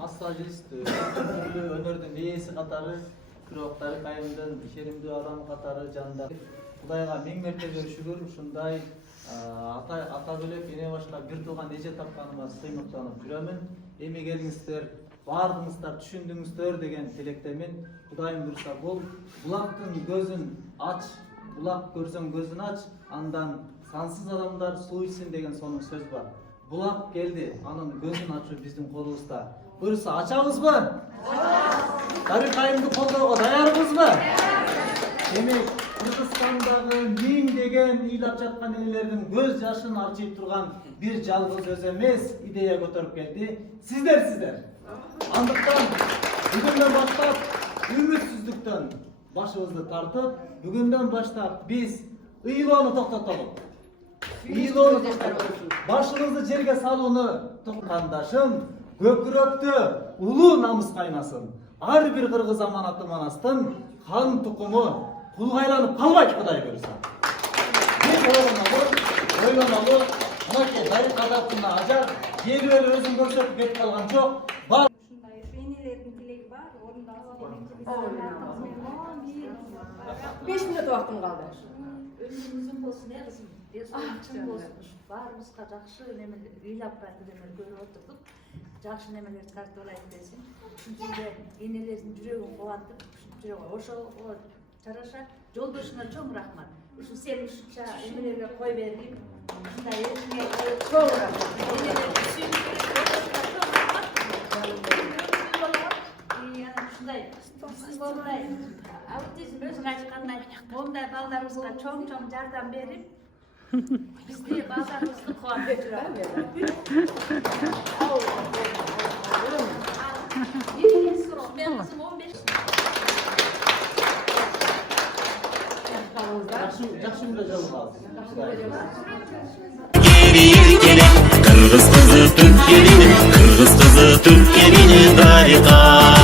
Massajist, türlü önerdin iyisi katarı, kürokları kayımdın, işerimdi adam katarı canında. Kudayga ming mertebe şükür, şunday ata bölep ene başka bir tuğan nece tapkanıma sıymışlanıp жүрөмүn. Эми келиңиздер, бардыңыздар, түшүндүңүздөр деген тилектемин. Кудайым буйрса булактын көзүн ач, булак көрсөң көзүн ач, андан сансыз адамдар суу ичсин деген сонун сөз бар. Булак келди, анын көзүн ачуу биздин колубузда. Буйрса ачабызбы? Дарый кайымды колдоого даярбызбы? Демек, Кыргызстандагы миң деген ыйлап жаткан энелердин көз жашын арчыйып турган бир жалгыз өз эмес идея көтөрүп келди. Сиздер. Андыктан бүгүндөн баштап үмүтсүздүктөн башыбызды тартып, бүгүндөн баштап биз ыйлоону токтотолуп. Башыбызды жерге салууну токтоткандашым, көкүрөктө улуу намыс кайнасын. Ар бир кыргыз аманаты манастын хан тукуму кулгайланып калбайт, Кудай буйрса. Мен ойлонолу, мынакей Дарый Кадаповна ажа жебеле өзүн көрсөтүп кетип калган жок. Бар ушундай энелердин тилеги бар, орундалса демекчи. 5 мүнөт убактым калды. Өзүңүздүн болсун, кызым. Чын болсун. Баарыбызга жакшы немелер ыйлап бердилер, көрүп отурдук. Жакшы немелерди тартып алайын десин. Ушунча энелердин жүрөгүн кубантып, ошого жараша жолдошуна чоң рахмат. Ушу сен ушунча эмелерге кой берип, ушундай элиңе чоң рахмат. Энелерди сүйүндүрүп, ушундай аутизм өзүң айткандай мондай балдарыбызга чоң жардам берип, бизди балдарыбызды кубантып жүрөт. Мен кызым 15 жакшы күндө жолугабыз. Кыргыз кызы Türk gelini, Kırgız kızı Türk gelini Darika.